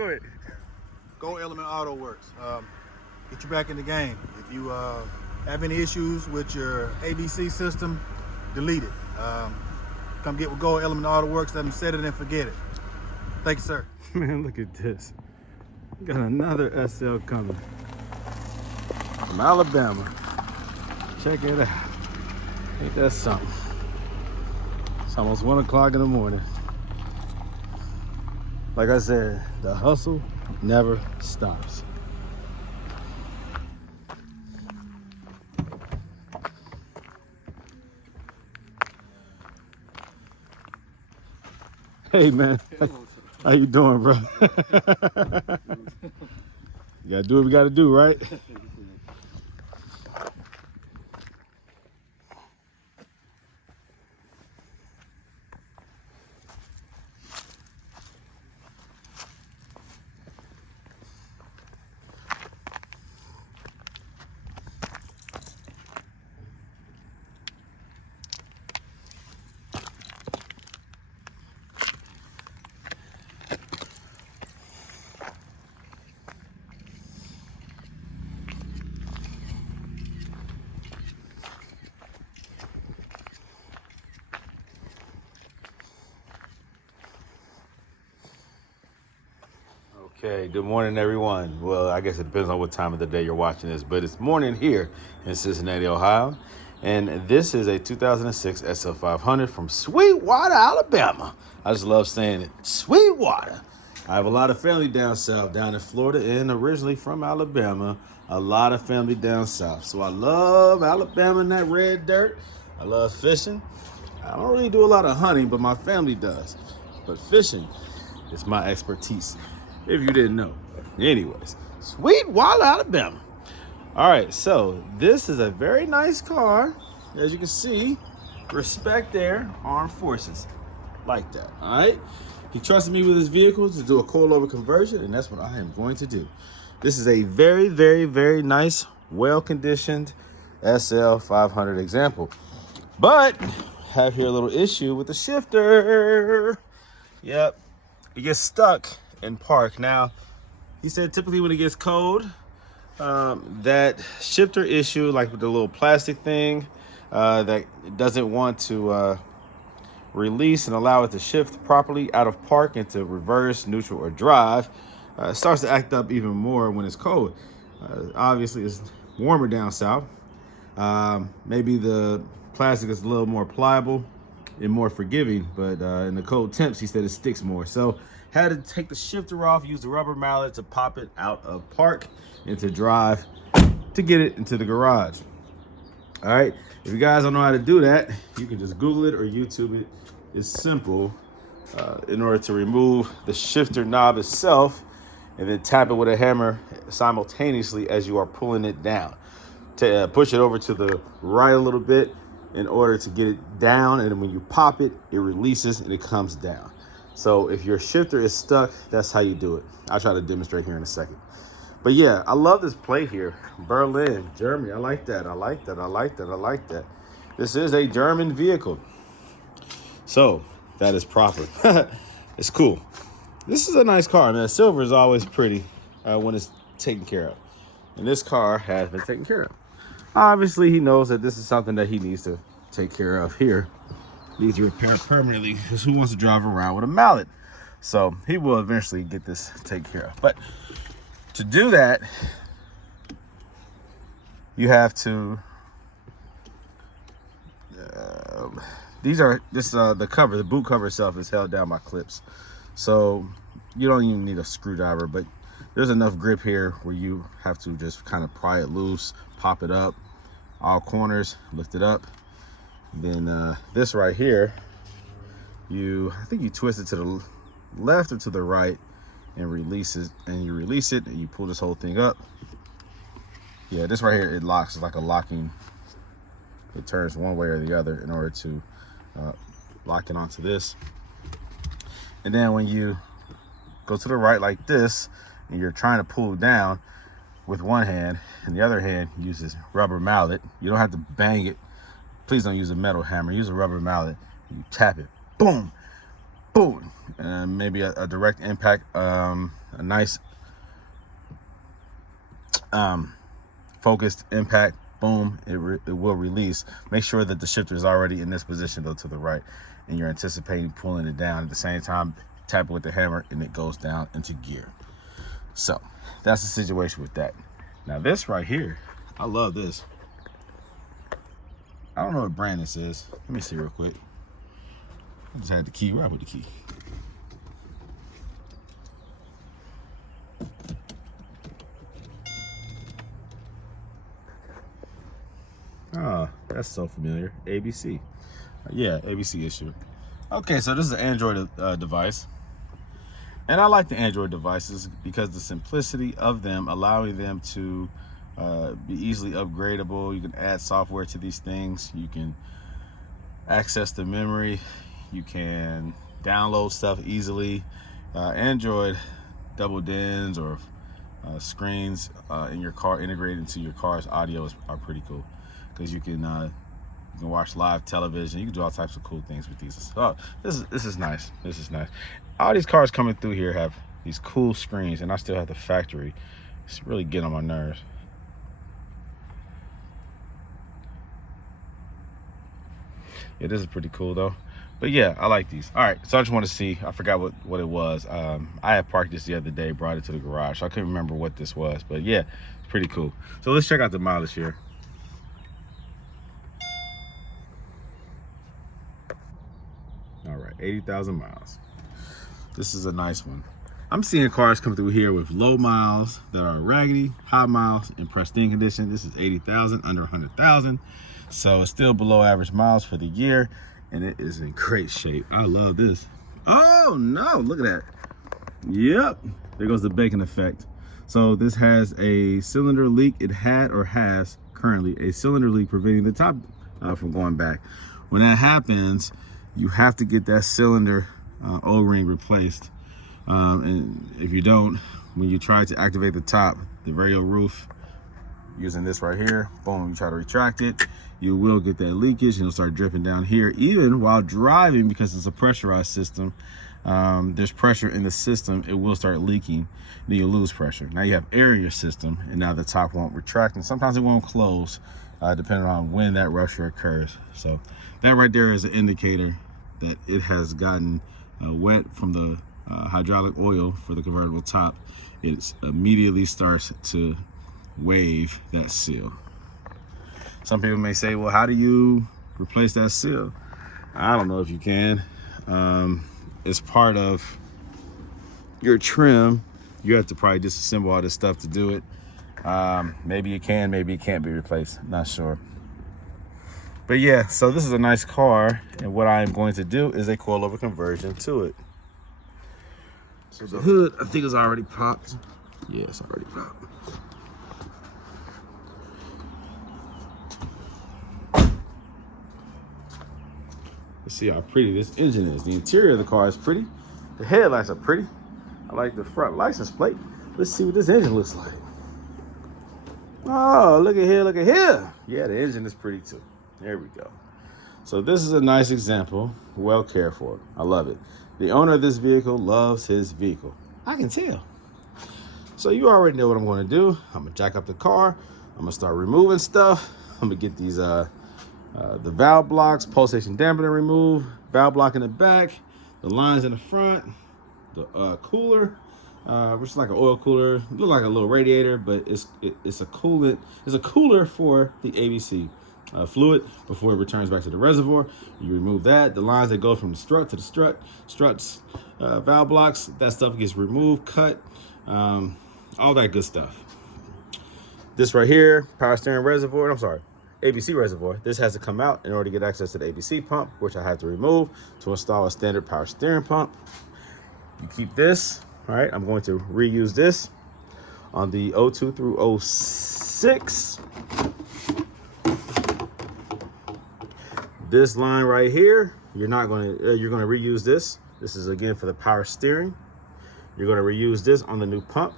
go ahead. Gold Element Autoworks. Get you back in the game. If you have any issues with your ABC system, delete it. Come get with Gold Element Autoworks. Let them set it and forget it. Thank you, sir. Man, look at this. Got another SL coming from Alabama. Check it out. Ain't that something? It's almost 1 o'clock in the morning. Like I said, the hustle never stops. Hey man, how you doing, bro? You gotta do what we gotta do, right? Okay, good morning, everyone. Well, I guess it depends on what time of the day you're watching this, but it's morning here in Cincinnati, Ohio. And this is a 2006 SL500 from Sweetwater, Alabama. I just love saying it, Sweetwater. I have a lot of family down south, down in Florida, and originally from Alabama. A lot of family down south. So I love Alabama and that red dirt. I love fishing. I don't really do a lot of hunting, but my family does. But fishing is my expertise, if you didn't know. Anyways, Sweetwater, Alabama. All right, so this is a very nice car. As you can see, respect their armed forces. Like that, all right? He trusted me with his vehicle to do a coilover conversion, and that's what I am going to do. This is a very, very, very nice, well-conditioned SL500 example. But have here a little issue with the shifter. Yep, it gets stuck in park. Now, he said typically when it gets cold, that shifter issue, like with the little plastic thing that doesn't want to release and allow it to shift properly out of park into reverse, neutral, or drive, it starts to act up even more when it's cold. Obviously, it's warmer down south. Maybe the plastic is a little more pliable and more forgiving, but in the cold temps, he said it sticks more. So had to take the shifter off, use the rubber mallet to pop it out of park into drive to get it into the garage. All right, if you guys don't know how to do that, you can just Google it or YouTube it. It's simple in order to remove the shifter knob itself and then tap it with a hammer simultaneously as you are pulling it down. To push it over to the right a little bit in order to get it down, and then when you pop it, it releases and it comes down. So if your shifter is stuck, that's how you do it. I'll try to demonstrate here in a second. But yeah, I love this plate here. Berlin, Germany. I like that. I like that. I like that. I like that. This is a German vehicle. So that is proper. It's cool. This is a nice car, man. Silver is always pretty when it's taken care of. And this car has been taken care of. Obviously, he knows that this is something that he needs to take care of here. Needs to repair permanently, because who wants to drive around with a mallet? So he will eventually get this taken care of. But to do that, you have to the cover, the boot cover itself is held down by clips, so you don't even need a screwdriver, but there's enough grip here where you have to just kind of pry it loose, pop it up, all corners, lift it up. Then this right here, I think you twist it to the left or to the right and release it, and you release it and you pull this whole thing up. Yeah, this right here, it locks. It's like a locking, it turns one way or the other in order to lock it onto this. And then when you go to the right like this and you're trying to pull down with one hand, and the other hand uses rubber mallet, you don't have to bang it. Please don't use a metal hammer. Use a rubber mallet. You tap it, boom, boom, and maybe a direct impact, a nice focused impact, boom, it will release. Make sure that the shifter is already in this position though to the right, and you're anticipating pulling it down. At the same time, tap it with the hammer and it goes down into gear. So that's the situation with that. Now this right here, I love this. I don't know what brand this is. Let me see real quick. I just had the key. Where I put the key? Oh, that's so familiar. ABC. Yeah, ABC issue. Okay, so this is an Android device. And I like the Android devices because the simplicity of them, allowing them to be easily upgradable. You can add software to these things. You can access the memory. You can download stuff easily. Android double DINs or screens in your car integrated into your car's audio are pretty cool, because you can watch live television. You can do all types of cool things with these. Oh, this is nice. This is nice. All these cars coming through here have these cool screens, and I still have the factory. It's really getting on my nerves. Yeah, this is pretty cool though. But yeah, I like these. All right, so I just want to see. I forgot what it was. I had parked this the other day, brought it to the garage. So I couldn't remember what this was, but yeah, it's pretty cool. So let's check out the mileage here. All right, 80,000 miles. This is a nice one. I'm seeing cars come through here with low miles that are raggedy, high miles in pristine condition. This is 80,000, under 100,000. So it's still below average miles for the year, and it is in great shape. I love this. Oh no, look at that. Yep, there goes the bacon effect. So this has a cylinder leak. It had or has currently a cylinder leak preventing the top from going back. When that happens, you have to get that cylinder O-ring replaced. And if you don't, when you try to activate the top, the radial roof, using this right here, boom, you try to retract it, you will get that leakage and it'll start dripping down here. Even while driving, because it's a pressurized system, there's pressure in the system, it will start leaking, then you'll lose pressure. Now you have air in your system, and now the top won't retract, and sometimes it won't close, depending on when that rupture occurs. So that right there is an indicator that it has gotten wet from the hydraulic oil for the convertible top. It immediately starts to wave that seal. Some people may say, well, how do you replace that seal? I don't know if you can. It's part of your trim. You have to probably disassemble all this stuff to do it. Maybe it can, maybe it can't be replaced. Not sure. But yeah, so this is a nice car, and what I am going to do is a coilover conversion to it. So the hood, I think, is already popped. Yeah, it's already popped. Let's see how pretty this engine is. The interior of the car is pretty. The headlights are pretty. I like the front license plate. Let's see what this engine looks like. Oh, look at here, look at here. Yeah, the engine is pretty too. There we go. So this is a nice example, well cared for. I love it. The owner of this vehicle loves his vehicle. I can tell. So you already know what I'm going to do. I'm going to jack up the car. I'm going to start removing stuff. I'm going to get these the valve blocks, pulsation dampener removed, valve block in the back, the lines in the front, the cooler, which is like an oil cooler. It looks like a little radiator, but it's a coolant. It's a cooler for the ABC fluid before it returns back to the reservoir. You remove that. The lines that go from the strut to the struts, valve blocks, that stuff gets removed, cut, all that good stuff. This right here, power steering reservoir, I'm sorry, ABC reservoir. This has to come out in order to get access to the ABC pump, which I have to remove to install a standard power steering pump. You keep this. All right, I'm going to reuse this on the 02 through 06. This line right here, you're going to reuse this. This is again for the power steering. You're going to reuse this on the new pump.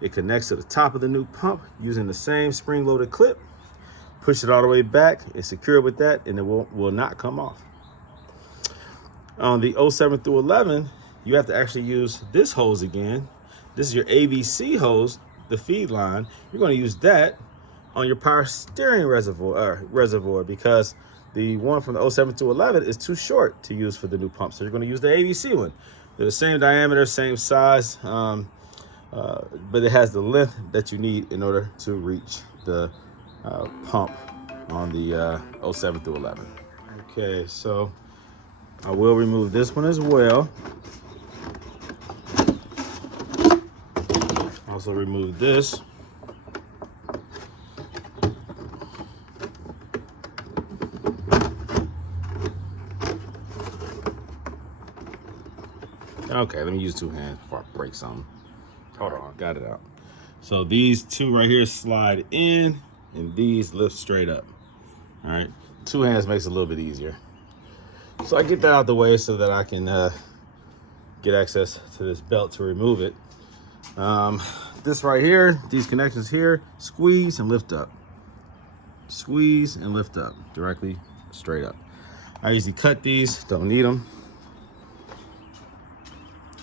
It connects to the top of the new pump using the same spring-loaded clip. Push it all the way back and secure it with that, and it will not come off. On the 07 through 11, you have to actually use this hose again. This is your ABC hose, the feed line. You're going to use that on your power steering reservoir because the one from the 07 to 11 is too short to use for the new pump. So you're going to use the ABC one. They're the same diameter, same size, but it has the length that you need in order to reach the pump on the 07 through 11. Okay, so I will remove this one as well. Also remove this. Okay, let me use two hands before I break something. Hold on, got it out. So these two right here slide in and these lift straight up. All right, two hands makes it a little bit easier. So I get that out the way so that I can get access to this belt to remove it. This right here, these connections here, squeeze and lift up. Squeeze and lift up, directly straight up. I usually cut these, don't need them.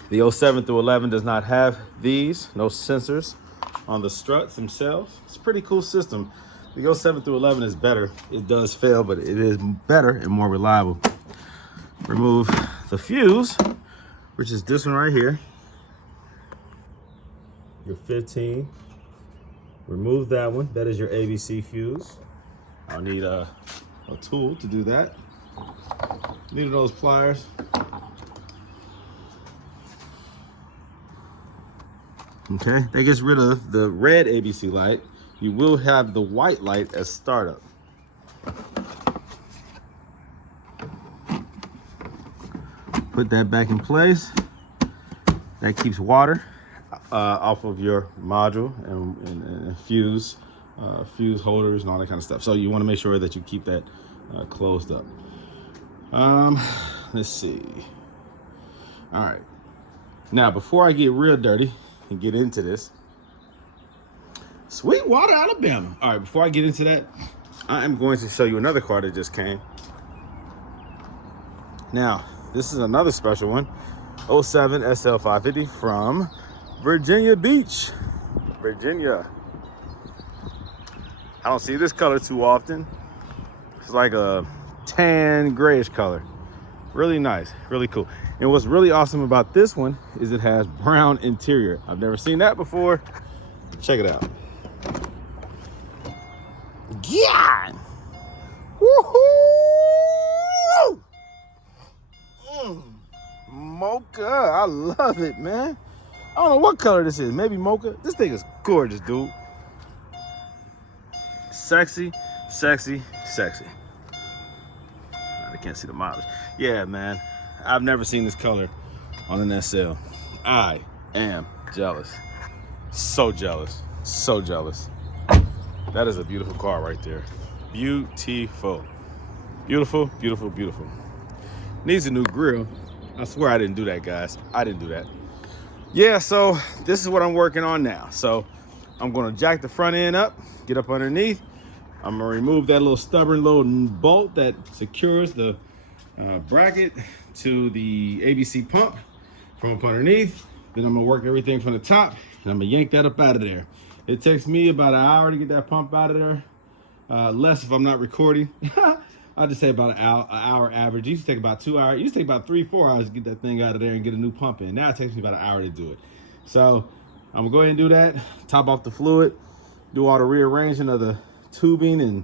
The 07 through 11 does not have these, no sensors on the struts themselves. It's a pretty cool system. The 07 through 11 is better. It does fail, but it is better and more reliable. Remove the fuse, which is this one right here. Your 15. Remove that one. That is your ABC fuse. I'll need a tool to do that. Need those pliers. Okay, that gets rid of the red ABC light. You will have the white light as startup. Put that back in place. That keeps water off of your module and fuse holders and all that kind of stuff. So you want to make sure that you keep that closed up. Let's see. All right. Now, before I get real dirty and get into this, Sweetwater, Alabama. All right, before I get into that, I am going to show you another car that just came. Now, this is another special one, 07 SL550 from Virginia Beach, Virginia. I don't see this color too often. It's like a tan grayish color. Really nice, really cool. And what's really awesome about this one is it has brown interior. I've never seen that before. Check it out. Yeah! Woohoo! Mocha, I love it, man. I don't know what color this is. Maybe mocha. This thing is gorgeous, dude. Sexy, sexy, sexy. I can't see the mileage. Yeah, man. I've never seen this color on an SL. I am jealous. So jealous. So jealous. That is a beautiful car right there. Beautiful. Beautiful, beautiful, beautiful. Needs a new grill. I swear I didn't do that, guys. I didn't do that. Yeah, so this is what I'm working on now. So I'm gonna jack the front end up, get up underneath. I'm gonna remove that little stubborn little bolt that secures the bracket to the ABC pump from up underneath. Then I'm gonna work everything from the top and I'm gonna yank that up out of there. It takes me about an hour to get that pump out of there. Less if I'm not recording. I'll just say about an hour average. It used to take about 2 hours. It used to take about 3-4 hours to get that thing out of there and get a new pump in. Now it takes me about an hour to do it. So I'm gonna go ahead and do that. Top off the fluid, do all the rearranging of the tubing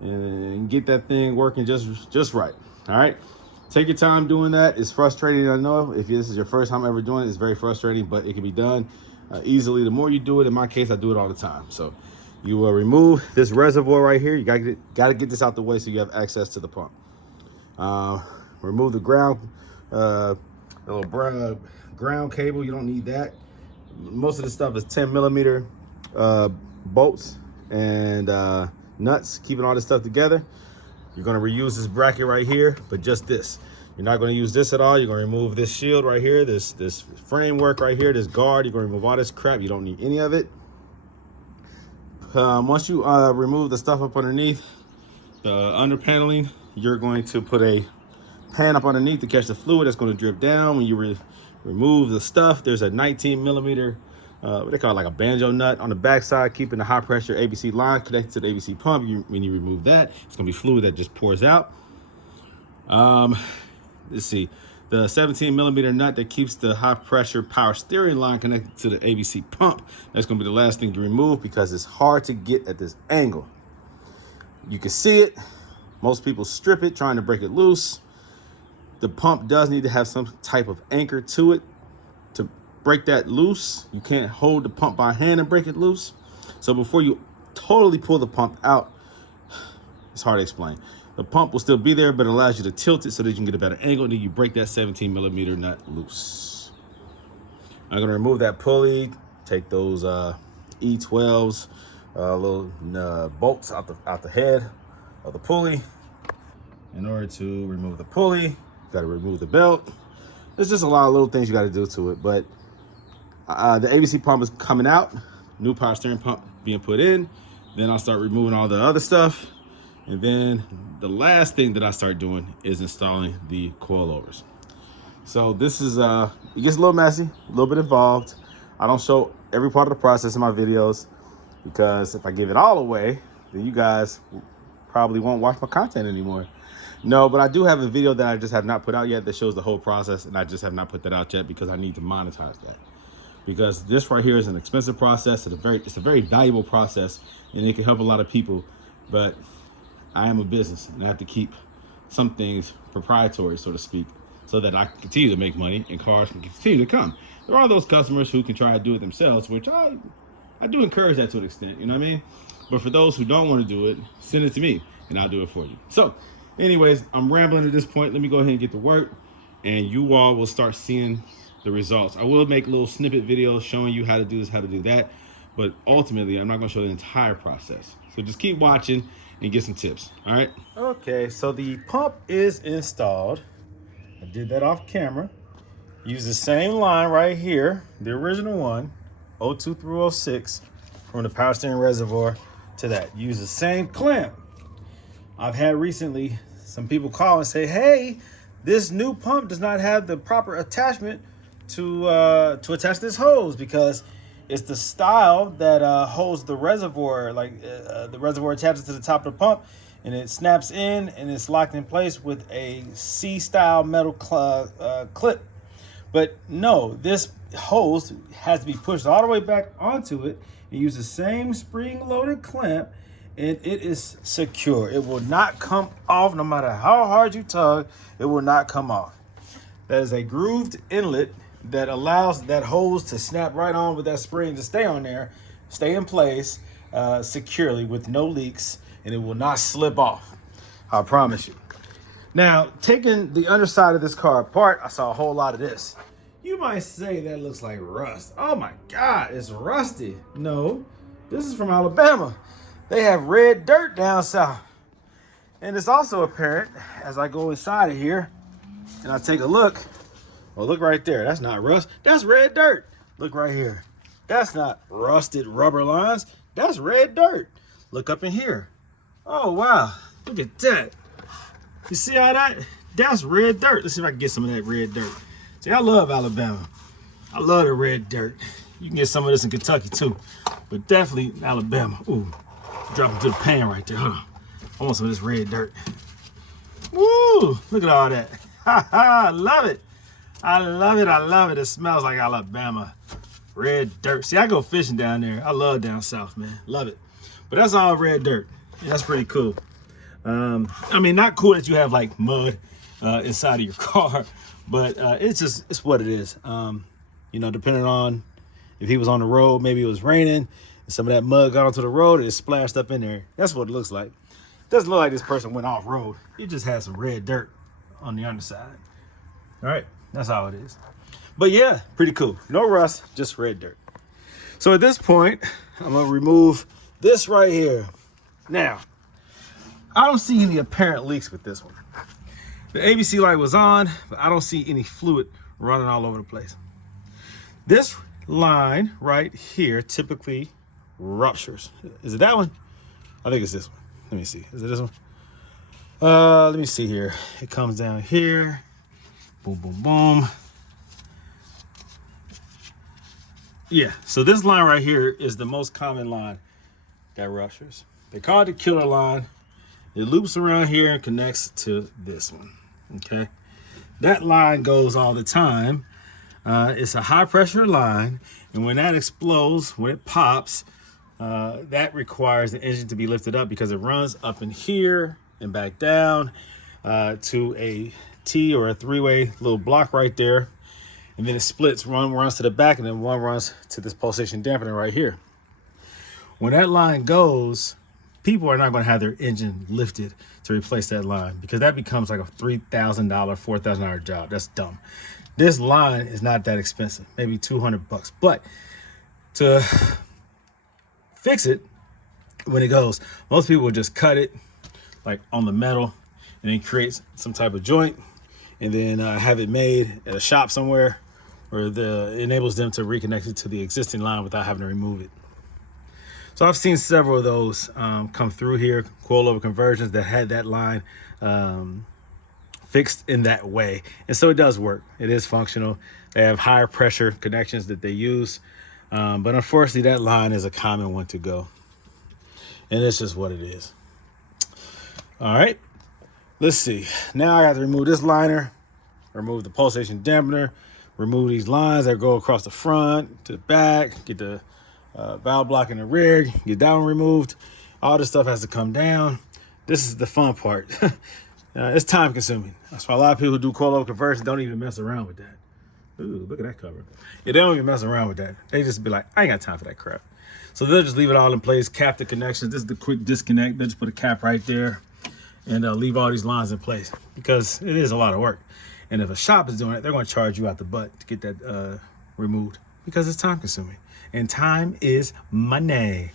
and get that thing working just right. All right. Take your time doing that. It's frustrating, I know. If this is your first time ever doing it, it's very frustrating, but it can be done easily. The more you do it, in my case, I do it all the time. So you will remove this reservoir right here. You gotta get this out the way so you have access to the pump. Remove the ground, little ground cable. You don't need that. Most of the stuff is 10mm bolts and nuts, keeping all this stuff together. You're gonna reuse this bracket right here, but just this. You're not gonna use this at all. You're gonna remove this shield right here, this framework right here, this guard. You're gonna remove all this crap. You don't need any of it. Once you remove the stuff up underneath, the under paneling, you're going to put a pan up underneath to catch the fluid that's going to drip down when you remove the stuff. There's a 19 millimeter, what they call it, like a banjo nut on the backside, keeping the high pressure ABC line connected to the ABC pump. When you remove that, it's going to be fluid that just pours out. Let's see, the 17 millimeter nut that keeps the high pressure power steering line connected to the ABC pump. That's going to be the last thing to remove because it's hard to get at this angle. You can see it. Most people strip it trying to break it loose. The pump does need to have some type of anchor to it to break that loose. You can't hold the pump by hand and break it loose. So before you totally pull the pump out, it's hard to explain. The pump will still be there, but it allows you to tilt it so that you can get a better angle, and then you break that 17 millimeter nut loose. I'm gonna remove that pulley, take those E12s, little bolts out the head of the pulley. In order to remove the pulley, you gotta remove the belt. There's just a lot of little things you gotta do to it, but the ABC pump is coming out, new power steering pump being put in. Then I'll start removing all the other stuff. And then the last thing that I start doing is installing the coilovers. So this is, it gets a little messy, a little bit involved. I don't show every part of the process in my videos because if I give it all away, then you guys probably won't watch my content anymore. No, but I do have a video that I just have not put out yet that shows the whole process, and I just have not put that out yet because I need to monetize that. Because this right here is an expensive process, it's a very valuable process, and it can help a lot of people, but I am a business and I have to keep some things proprietary, so to speak, so that I can continue to make money and cars can continue to come. There are those customers who can try to do it themselves, which I do encourage that to an extent, you know what I mean? But for those who don't want to do it, send it to me and I'll do it for you. So anyways, I'm rambling at this point. Let me go ahead and get to work and you all will start seeing the results. I will make little snippet videos showing you how to do this, how to do that. But ultimately, I'm not going to show the entire process. So just keep watching and get some tips. All right. Okay, so the pump is installed. I did that off camera. Use the same line right here, the original one, 02 through 06, from the power steering reservoir to that. Use the same clamp. I've had recently some people call and say, hey, this new pump does not have the proper attachment to attach this hose because it's the style that holds the reservoir, like the reservoir attaches to the top of the pump and it snaps in and it's locked in place with a C-style metal clip. But no, this hose has to be pushed all the way back onto it and use the same spring-loaded clamp and it is secure. It will not come off no matter how hard you tug, it will not come off. That is a grooved inlet that allows that hose to snap right on with that spring to stay on there, stay in place securely with no leaks, and it will not slip off. I promise you. Now, taking the underside of this car apart, I saw a whole lot of this. You might say that looks like rust. Oh my God, it's rusty. No, this is from Alabama. They have red dirt down south. And it's also apparent as I go inside of here and I take a look. Well, look right there. That's not rust. That's red dirt. Look right here. That's not rusted rubber lines. That's red dirt. Look up in here. Oh, wow. Look at that. You see all that? That's red dirt. Let's see if I can get some of that red dirt. See, I love Alabama. I love the red dirt. You can get some of this in Kentucky, too. But definitely in Alabama. Ooh, drop it to the pan right there. Hold on. I want some of this red dirt. Woo! Look at all that. Ha ha! I love it. I love it. I love it. It smells like Alabama. Red dirt. See, I go fishing down there. I love down south, man. Love it. But that's all red dirt. Yeah, that's pretty cool. I mean, not cool that you have like mud inside of your car, but it's what it is. You know, depending on if he was on the road, maybe it was raining and some of that mud got onto the road and it splashed up in there. That's what it looks like. It doesn't look like this person went off road. He just had some red dirt on the underside. All right. That's how it is. But yeah, pretty cool. No rust, just red dirt. So at this point, I'm gonna remove this right here. Now, I don't see any apparent leaks with this one. The ABC light was on, but I don't see any fluid running all over the place. This line right here typically ruptures. Is it that one? I think it's this one. Let me see. Is it this one? Let me see here. It comes down here. Boom, boom, boom. Yeah, so this line right here is the most common line that ruptures. They call it the killer line. It loops around here and connects to this one, okay? That line goes all the time. It's a high pressure line, and when that explodes, when it pops, that requires the engine to be lifted up because it runs up in here and back down to a T or a three-way little block right there. And then it splits. One runs to the back and then one runs to this pulsation dampener right here. When that line goes, people are not going to have their engine lifted to replace that line because that becomes like a $3,000, $4,000 job. That's dumb. This line is not that expensive, maybe $200. But to fix it, when it goes, most people will just cut it like on the metal and then create some type of joint and then have it made at a shop somewhere where it enables them to reconnect it to the existing line without having to remove it. So I've seen several of those come through here, coilover conversions that had that line fixed in that way. And so it does work. It is functional. They have higher pressure connections that they use. But unfortunately, that line is a common one to go. And it's just what it is. All right, let's see. Now I have to remove this liner, remove the pulsation dampener, remove these lines that go across the front to the back, get the valve block in the rear, get that one removed. All this stuff has to come down. This is the fun part. It's time consuming. That's why a lot of people who do coilover conversion don't even mess around with that. Ooh, look at that cover. Yeah, they don't even mess around with that. They just be like, I ain't got time for that crap. So they'll just leave it all in place, cap the connections. This is the quick disconnect. They'll just put a cap right there and leave all these lines in place because it is a lot of work. And if a shop is doing it, they're going to charge you out the butt to get that removed because it's time consuming. And time is money.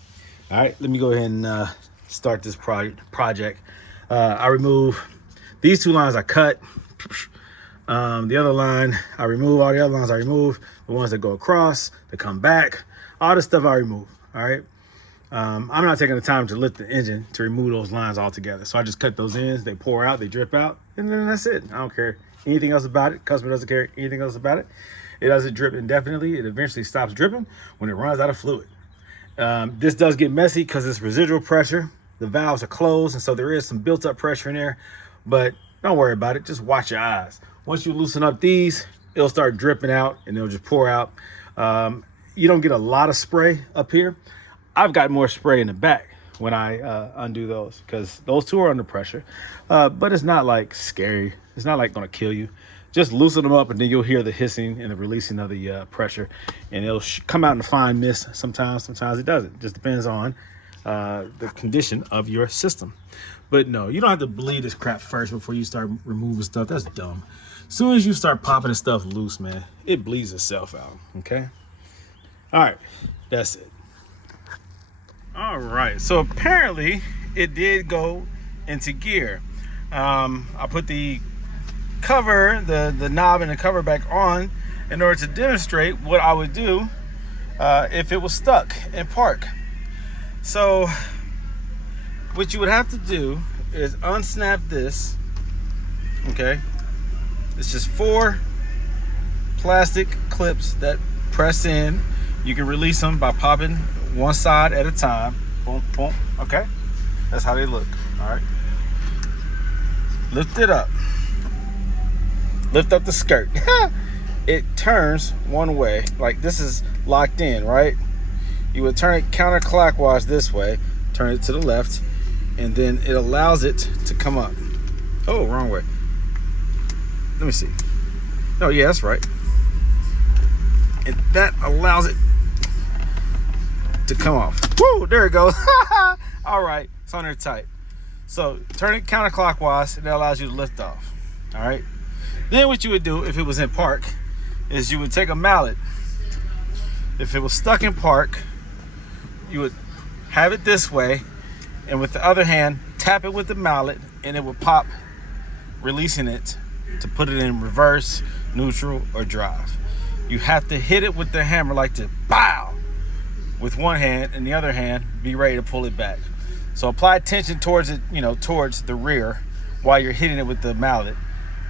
All right, let me go ahead and start this project. I remove these two lines I cut. The other line I remove. All the other lines I remove. The ones that go across, that come back. All the stuff I remove. All right. I'm not taking the time to lift the engine to remove those lines altogether. So I just cut those ends. They pour out. They drip out. And then that's it. I don't care anything else about it. Customer doesn't care anything else about it. It doesn't drip indefinitely. It eventually stops dripping when it runs out of fluid. This does get messy because it's residual pressure. The valves are closed, and so there is some built-up pressure in there. But don't worry about it. Just watch your eyes. Once you loosen up these, it'll start dripping out, and it'll just pour out. You don't get a lot of spray up here. I've got more spray in the back when I undo those because those two are under pressure. But it's not like scary. It's not like going to kill you. Just loosen them up and then you'll hear the hissing and the releasing of the pressure, and it'll come out in a fine mist sometimes it doesn't. It just depends on the condition of your system. But no, you don't have to bleed this crap first before you start removing stuff. That's dumb. As soon as you start popping this stuff loose, man, it bleeds itself out. Okay. All right, that's it. All right, so apparently it did go into gear. I put the cover, the knob and the cover back on in order to demonstrate what I would do if it was stuck in park. So what you would have to do is unsnap this. Okay, it's just 4 plastic clips that press in. You can release them by popping one side at a time. Boom, boom. Okay, that's how they look. All right, lift it up. Lift up the skirt. It turns one way, like this is locked in, right? You would turn it counterclockwise this way, turn it to the left, and then it allows it to come up. Oh, wrong way. Let me see. Oh, yeah, that's right. And that allows it to come off. Woo, there it goes. All right, it's on there tight. So turn it counterclockwise, and that allows you to lift off. All right. Then what you would do if it was in park is you would take a mallet. If it was stuck in park, you would have it this way, and with the other hand, tap it with the mallet, and it would pop, releasing it to put it in reverse, neutral, or drive. You have to hit it with the hammer like this, bow, with one hand, and the other hand, be ready to pull it back. So apply tension towards it, towards the rear while you're hitting it with the mallet.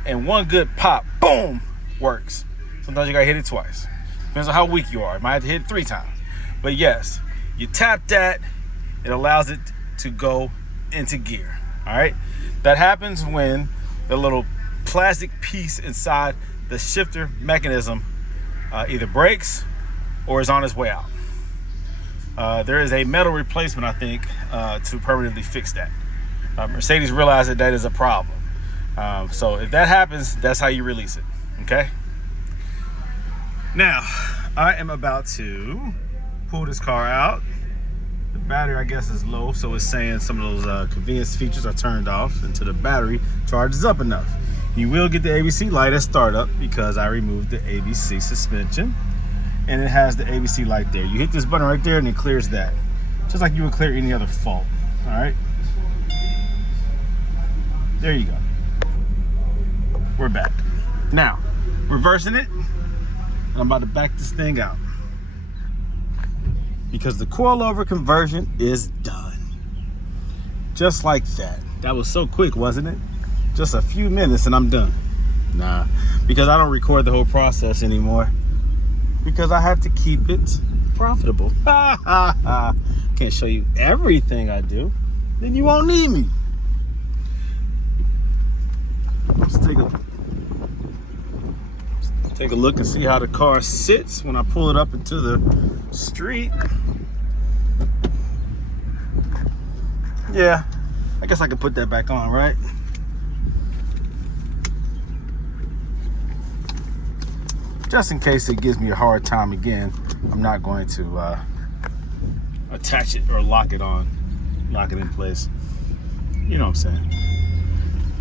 And one good pop, boom, works. Sometimes you gotta hit it twice. Depends on how weak you are. You might have to hit it 3 times. But yes, you tap that, it allows it to go into gear. All right? That happens when the little plastic piece inside the shifter mechanism either breaks or is on its way out. There is a metal replacement, I think, to permanently fix that. Mercedes realized that is a problem. So if that happens, that's how you release it, okay? Now, I am about to pull this car out. The battery, I guess, is low, so it's saying some of those convenience features are turned off until the battery charges up enough. You will get the ABC light at startup because I removed the ABC suspension, and it has the ABC light there. You hit this button right there and it clears that, just like you would clear any other fault. All right, there you go. We're back. Now, reversing it, and I'm about to back this thing out because the coilover conversion is done. Just like that. That was so quick, wasn't it? Just a few minutes and I'm done. Nah, because I don't record the whole process anymore because I have to keep it profitable. Can't show you everything I do, then you won't need me. Let's take a look and see how the car sits when I pull it up into the street. Yeah, I guess I could put that back on, right? Just in case it gives me a hard time again, I'm not going to attach it or lock it in place. You know what I'm saying?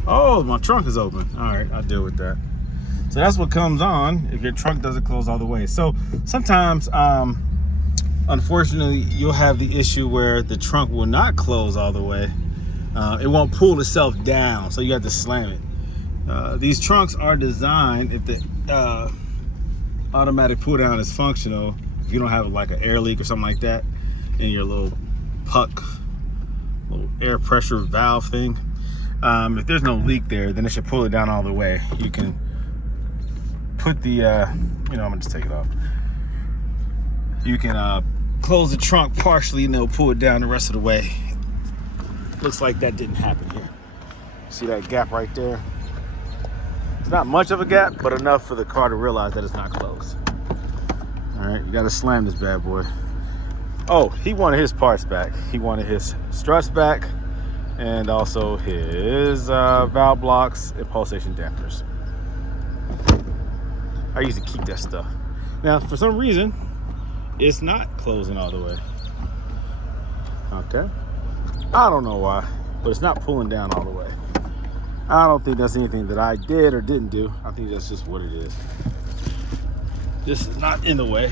Oh, my trunk is open. All right, I'll deal with that. So that's what comes on if your trunk doesn't close all the way. So sometimes, unfortunately, you'll have the issue where the trunk will not close all the way. It won't pull itself down, so you have to slam it. These trunks are designed, if the automatic pull down is functional, if you don't have like an air leak or something like that in your little puck, little air pressure valve thing, if there's no leak there, then it should pull it down all the way. You can put the, I'm gonna just take it off. You can close the trunk partially and it'll pull it down the rest of the way. Looks like that didn't happen here. See that gap right there? It's not much of a gap, but enough for the car to realize that it's not closed. All right, you gotta slam this bad boy. Oh, he wanted his parts back. He wanted his struts back and also his valve blocks and pulsation dampers. I used to keep that stuff. Now, for some reason, it's not closing all the way. Okay. I don't know why, but it's not pulling down all the way. I don't think that's anything that I did or didn't do. I think that's just what it is. This is not in the way.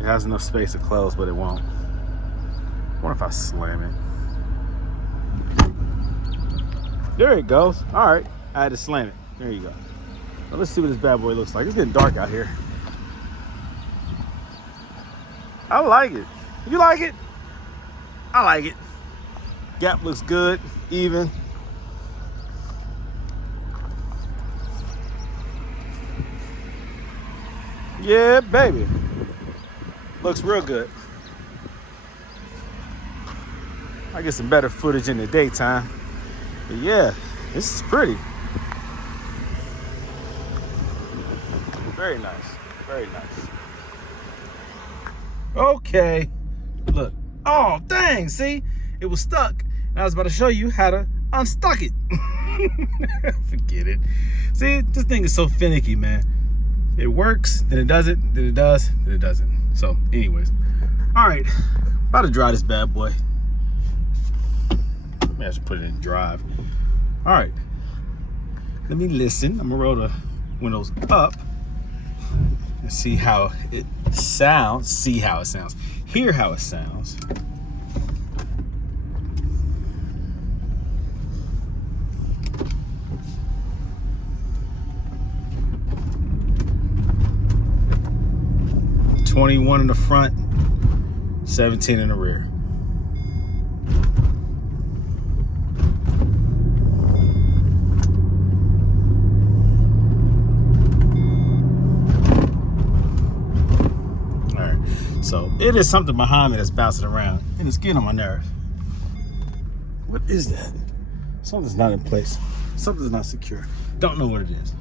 It has enough space to close, but it won't. I wonder if I slam it. There it goes. All right, I had to slam it. There you go. Now let's see what this bad boy looks like. It's getting dark out here. I like it. You like it? I like it. Gap looks good, even. Yeah, baby. Looks real good. I get some better footage in the daytime. But yeah, this is pretty. Very nice. Very nice. Okay. Look. Oh, dang. See? It was stuck. And I was about to show you how to unstuck it. Forget it. See, this thing is so finicky, man. It works, then it doesn't, then it does, then it doesn't. So, anyways. All right. About to dry this bad boy. Maybe I should put it in drive. All right. Let me listen. I'm going to roll the windows up and see how it sounds. See how it sounds. Hear how it sounds. $21 in the front, 17 in the rear. So it is something behind me that's bouncing around, and it's getting on my nerves. What is that? Something's not in place. Something's not secure. Don't know what it is.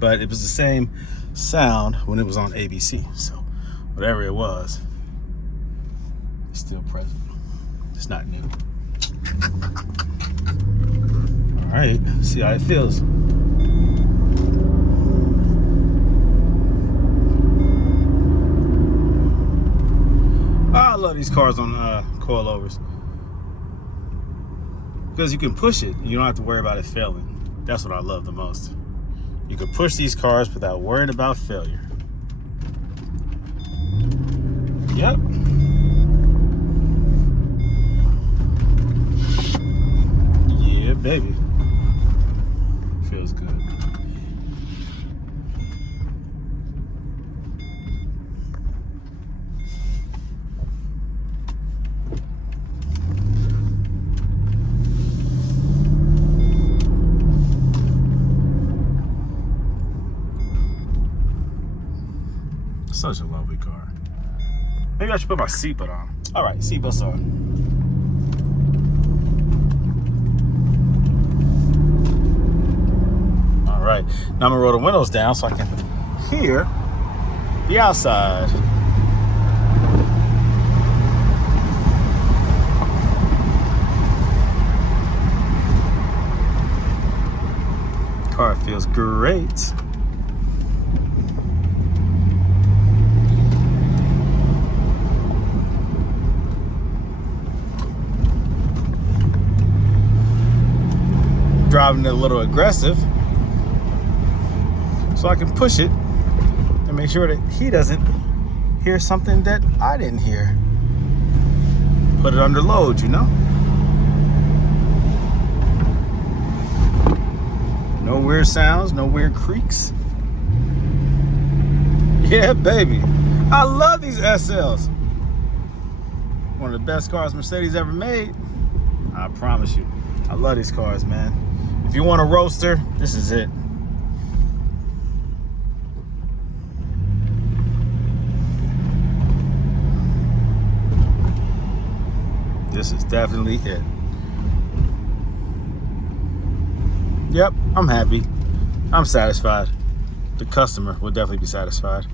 But it was the same sound when it was on ABC. So whatever it was, it's still present. It's not new. All right, see how it feels. I love these cars on coilovers because you can push it and you don't have to worry about it failing. That's what I love the most. You can push these cars without worrying about failure. Yep. Yeah, baby. Feels good. Such a lovely car. Maybe I should put my seatbelt on. All right, seatbelt's on. All right, now I'm gonna roll the windows down so I can hear the outside. Car feels great. Driving it a little aggressive so I can push it and make sure that he doesn't hear something that I didn't hear. Put it under load, you know? No weird sounds, no weird creaks. Yeah, baby. I love these SLs. One of the best cars Mercedes ever made. I promise you. I love these cars, man. If you want a roadster, this is it. This is definitely it. Yep, I'm happy. I'm satisfied. The customer will definitely be satisfied.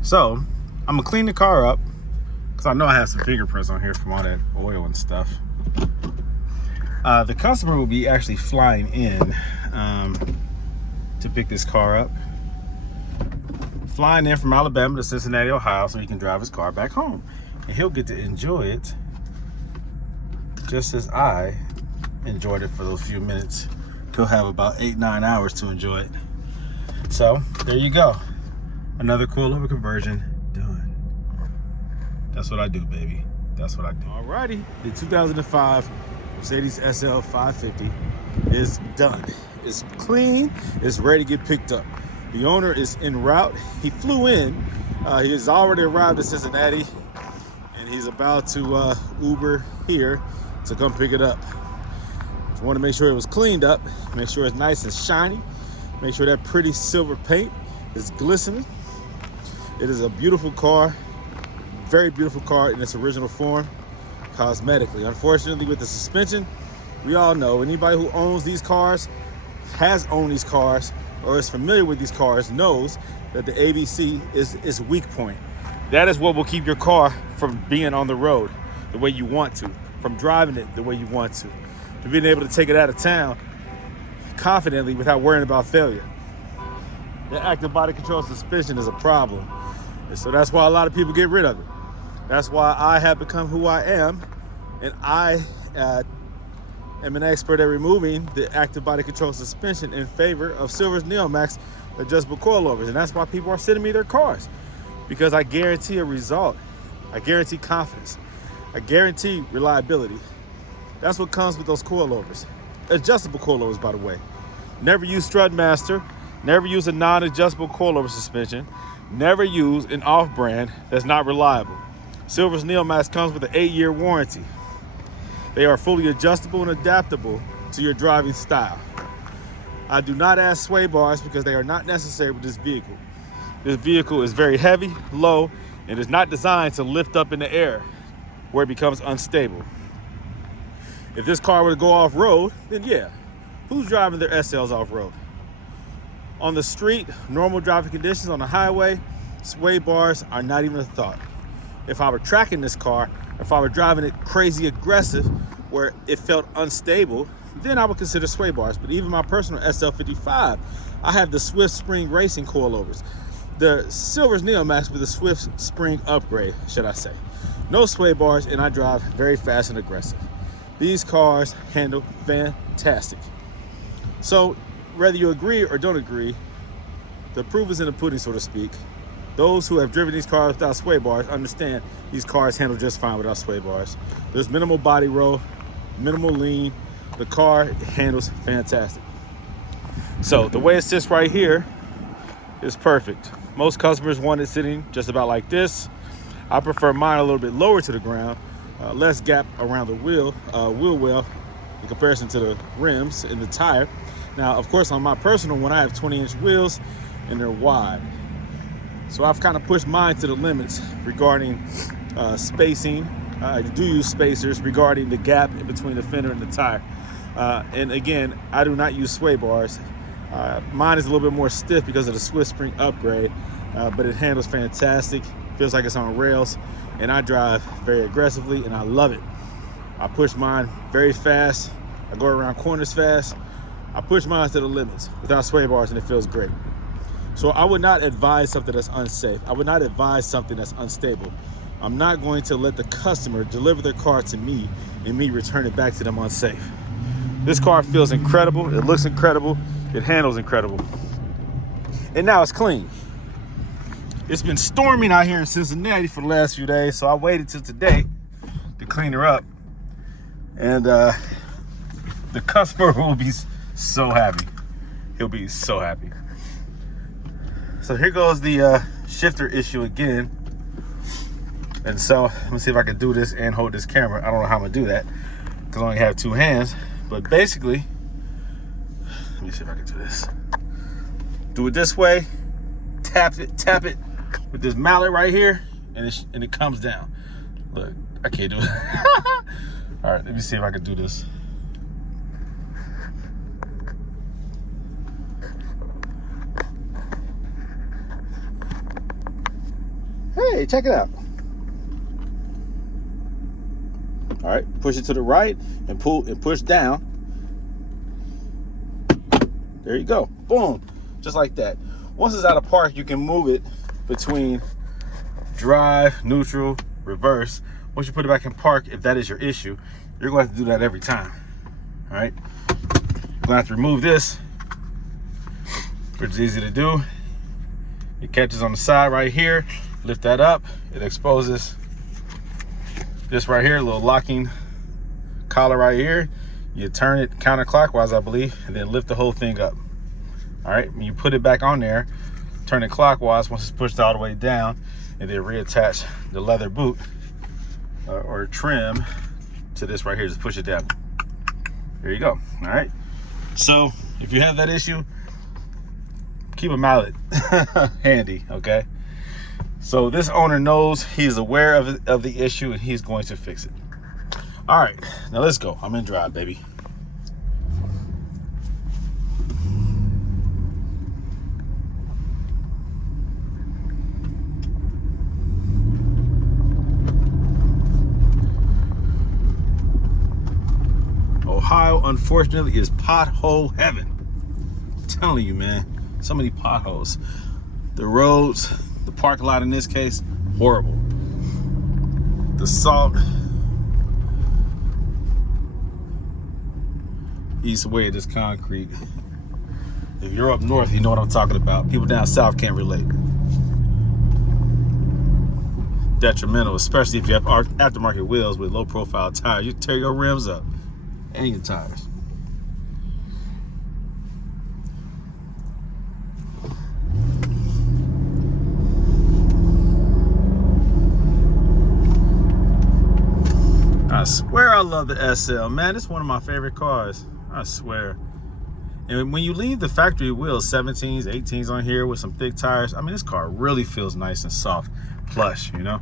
So, I'm gonna clean the car up because I know I have some fingerprints on here from all that oil and stuff. The customer will be actually flying in to pick this car up. Flying in from Alabama to Cincinnati, Ohio, so he can drive his car back home. And he'll get to enjoy it just as I enjoyed it for those few minutes. He'll have about 8-9 hours to enjoy it. So, there you go. Another coilover conversion done. That's what I do, baby. That's what I do. Alrighty, the 2005 Mercedes SL500 is done. It's clean. It's ready to get picked up. The owner is en route. He flew in. He has already arrived at Cincinnati, and he's about to Uber here to come pick it up. Just want to make sure it was cleaned up. Make sure it's nice and shiny. Make sure that pretty silver paint is glistening. It is a beautiful car. Very beautiful car in its original form. Cosmetically. Unfortunately, with the suspension, we all know anybody who owns these cars, has owned these cars, or is familiar with these cars knows that the ABC is its weak point. That is what will keep your car from being on the road the way you want to, from driving it the way you want to being able to take it out of town confidently without worrying about failure. The active body control suspension is a problem. And so that's why a lot of people get rid of it. That's why I have become who I am, and I am an expert at removing the active body control suspension in favor of Silver's Neomax adjustable coilovers. And that's why people are sending me their cars, because I guarantee a result. I guarantee confidence. I guarantee reliability. That's what comes with those coilovers. Adjustable coilovers, by the way. Never use Strutmaster. Never use a non-adjustable coilover suspension. Never use an off-brand that's not reliable. Silver's Neomax comes with an 8-year warranty. They are fully adjustable and adaptable to your driving style. I do not add sway bars because they are not necessary with this vehicle. This vehicle is very heavy, low, and is not designed to lift up in the air where it becomes unstable. If this car were to go off-road, then yeah, who's driving their SLs off-road? On the street, normal driving conditions on the highway, sway bars are not even a thought. If I were tracking this car, if I were driving it crazy aggressive where it felt unstable, then I would consider sway bars. But even my personal SL500, I have the Swift Spring Racing coilovers. The Silver's Neomax with the Swift Spring upgrade, should I say. No sway bars, and I drive very fast and aggressive. These cars handle fantastic. So whether you agree or don't agree, the proof is in the pudding, so to speak. Those who have driven these cars without sway bars understand these cars handle just fine without sway bars. There's minimal body roll, minimal lean. The car handles fantastic. So the way it sits right here is perfect. Most customers want it sitting just about like this. I prefer mine a little bit lower to the ground, less gap around the wheel well in comparison to the rims and the tire. Now, of course, on my personal one, I have 20-inch wheels and they're wide. So I've kind of pushed mine to the limits regarding spacing. I do use spacers regarding the gap in between the fender and the tire. And again, I do not use sway bars. Mine is a little bit more stiff because of the Swift Spring upgrade, but it handles fantastic. Feels like it's on rails, and I drive very aggressively, and I love it. I push mine very fast. I go around corners fast. I push mine to the limits without sway bars, and it feels great. So I would not advise something that's unsafe. I would not advise something that's unstable. I'm not going to let the customer deliver their car to me and me return it back to them unsafe. This car feels incredible. It looks incredible. It handles incredible. And now it's clean. It's been storming out here in Cincinnati for the last few days, so I waited till today to clean her up. And the customer will be so happy. He'll be so happy. So here goes the shifter issue again. And so let me see if I can do this and hold this camera. I don't know how I'm gonna do that because I only have two hands. But basically, let me see if I can do this. Do it this way, tap it with this mallet right here, and it comes down. Look, I can't do it. All right, let me see if I can do this. Hey, check it out. All right, push it to the right and pull and push down. There you go. Boom. Just like that. Once it's out of park, you can move it between drive, neutral, reverse. Once you put it back in park, if that is your issue, you're going to have to do that every time. All right. You're going to have to remove this, which is easy to do. It catches on the side right here. Lift that up. It exposes this right here, a little locking collar right here. You turn it counterclockwise, I believe, and then lift the whole thing up. All right, when you put it back on there, turn it clockwise once it's pushed all the way down, and then reattach the leather boot or trim to this right here. Just push it down. There you go. All right. So if you have that issue, keep a mallet handy, okay? So this owner knows, he's aware of the issue, and he's going to fix it. All right, now let's go. I'm in drive, baby. Ohio, unfortunately, is pothole heaven. I'm telling you, man, so many potholes. The roads, the parking lot in this case, horrible. The salt eats away at this concrete. If you're up north, you know what I'm talking about. People down south can't relate. Detrimental, especially if you have aftermarket wheels with low profile tires. You tear your rims up and your tires. I swear I love the SL, man. It's one of my favorite cars. I swear. And when you leave the factory wheels, 17s, 18s on here with some thick tires, I mean, this car really feels nice and soft, plush, you know?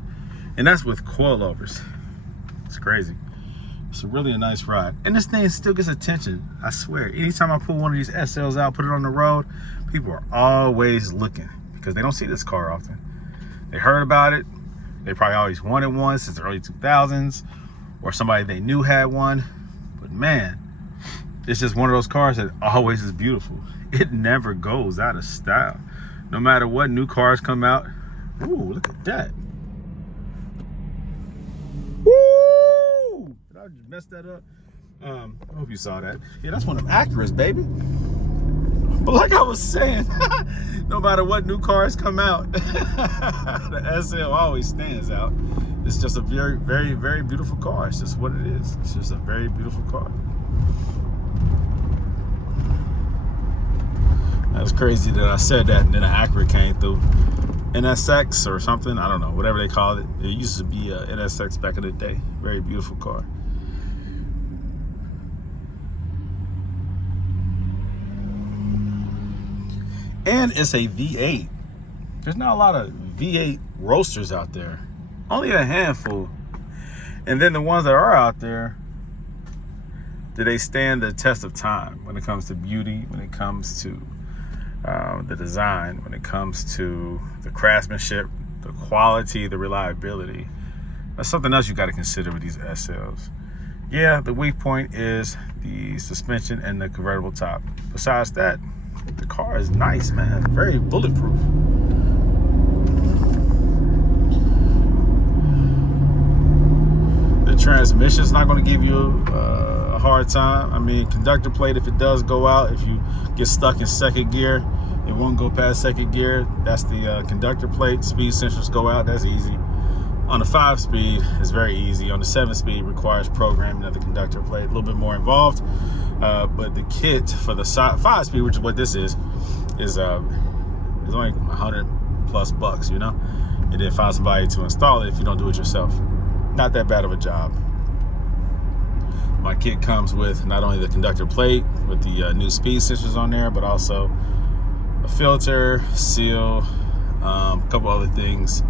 And that's with coilovers. It's crazy. It's really a nice ride. And this thing still gets attention, I swear. Anytime I pull one of these SLs out, put it on the road, people are always looking because they don't see this car often. They heard about it. They probably always wanted one since the early 2000s, or somebody they knew had one. But man, it's just one of those cars that always is beautiful. It never goes out of style. No matter what new cars come out. Ooh, look at that. Woo! Did I just mess that up? I hope you saw that. Yeah, that's one of Acura's, baby. But like I was saying, no matter what new cars come out, the SL always stands out. It's just a very, very, very beautiful car. It's just what it is. It's just a very beautiful car. That's crazy that I said that and then an Acura came through. NSX or something, I don't know, whatever they call it. It used to be a NSX back in the day. Very beautiful car. And it's a V8. There's not a lot of V8 roasters out there. Only a handful. And then the ones that are out there, do they stand the test of time when it comes to beauty, when it comes to the design, when it comes to the craftsmanship, the quality, the reliability. That's something else you got to consider with these SLs. Yeah, the weak point is the suspension and the convertible top. Besides that, the car is nice, man. Very bulletproof. The transmission's not going to give you a hard time. I mean, conductor plate, if it does go out, if you get stuck in second gear, it won't go past second gear. That's the conductor plate. Speed sensors go out. That's easy. On the 5-speed, it's very easy. On the 7-speed, requires programming of the conductor plate. A little bit more involved. But the kit for the 5-speed, which is what this is only $100+ you know? And then find somebody to install it if you don't do it yourself. Not that bad of a job. My kit comes with not only the conductor plate with the new speed sensors on there, but also a filter, seal, a couple other things,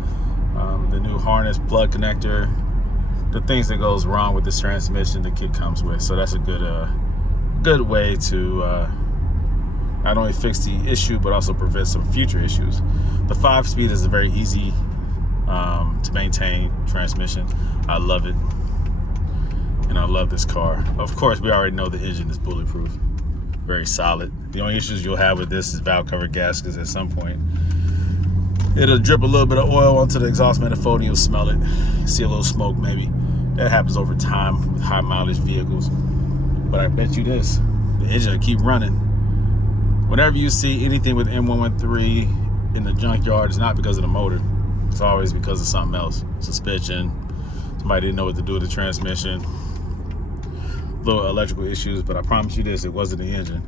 the new harness, plug connector, the things that goes wrong with this transmission the kit comes with. So that's a good way to not only fix the issue but also prevent some future issues. The 5-speed is a very easy to maintain transmission. I love it, and I love this car. Of course, we already know the engine is bulletproof, very solid. The only issues you'll have with this is valve cover gaskets. At some point it'll drip a little bit of oil onto the exhaust manifold and you'll smell it, see a little smoke maybe. That happens over time with high mileage vehicles. But I bet you this, the engine will keep running. Whenever you see anything with M113 in the junkyard, it's not because of the motor. It's always because of something else. Suspension, somebody didn't know what to do with the transmission, little electrical issues, but I promise you this, it wasn't the engine.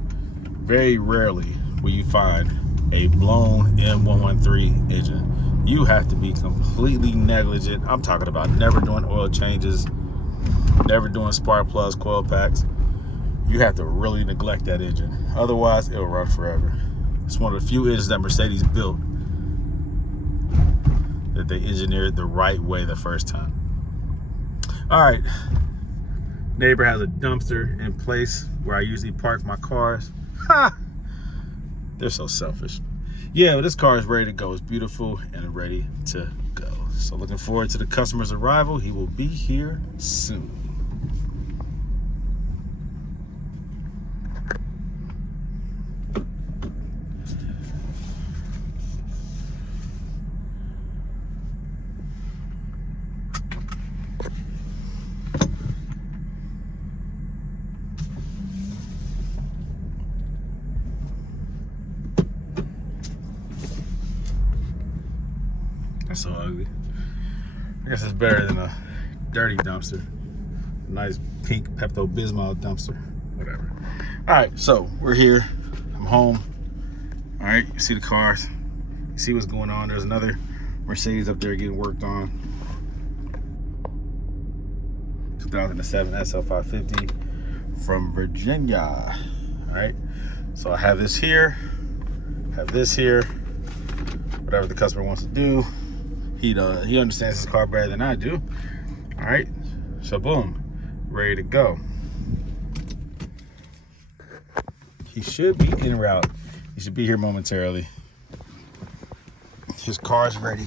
Very rarely will you find a blown M113 engine. You have to be completely negligent. I'm talking about never doing oil changes, never doing spark plugs, coil packs. You have to really neglect that engine. Otherwise, it'll run forever. It's one of the few engines that Mercedes built that they engineered the right way the first time. All right. Neighbor has a dumpster in place where I usually park my cars. Ha! They're so selfish. Yeah, but this car is ready to go. It's beautiful and ready to go. So looking forward to the customer's arrival. He will be here soon. That's so ugly. I guess it's better than a dirty dumpster. A nice pink Pepto-Bismol dumpster. Whatever. All right, so we're here. I'm home. All right, you see the cars. You see what's going on. There's another Mercedes up there getting worked on. 2007 SL500 from Virginia. All right. So I have this here, have this here, whatever the customer wants to do. He understands his car better than I do. All right, so boom, ready to go. He should be en route. He should be here momentarily. His car's ready.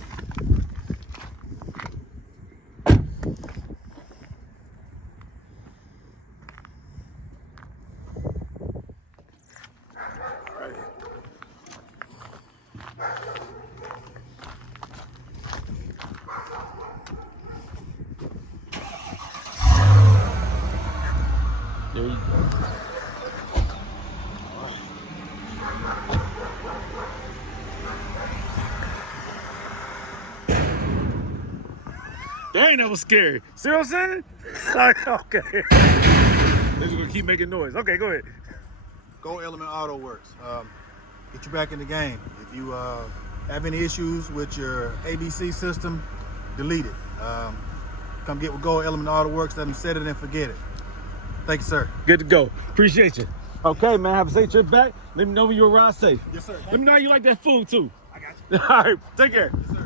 There you go. Dang, that was scary. See what I'm saying? Okay. They're just gonna keep making noise. Okay, go ahead. Gold Element Autoworks. Get you back in the game. If you have any issues with your ABC system, delete it. Come get with Gold Element Autoworks. Let them set it and forget it. Thank you, sir. Good to go. Appreciate you. Okay, man. Have a safe trip back. Let me know when you arrive safe. Yes, sir. Let me know how you like that food, too. I got you. All right. Take care. Yes, sir.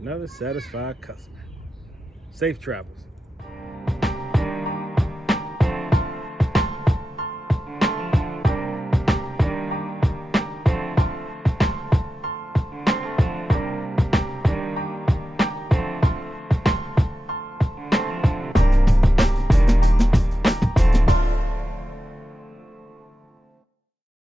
Another satisfied customer. Safe travels.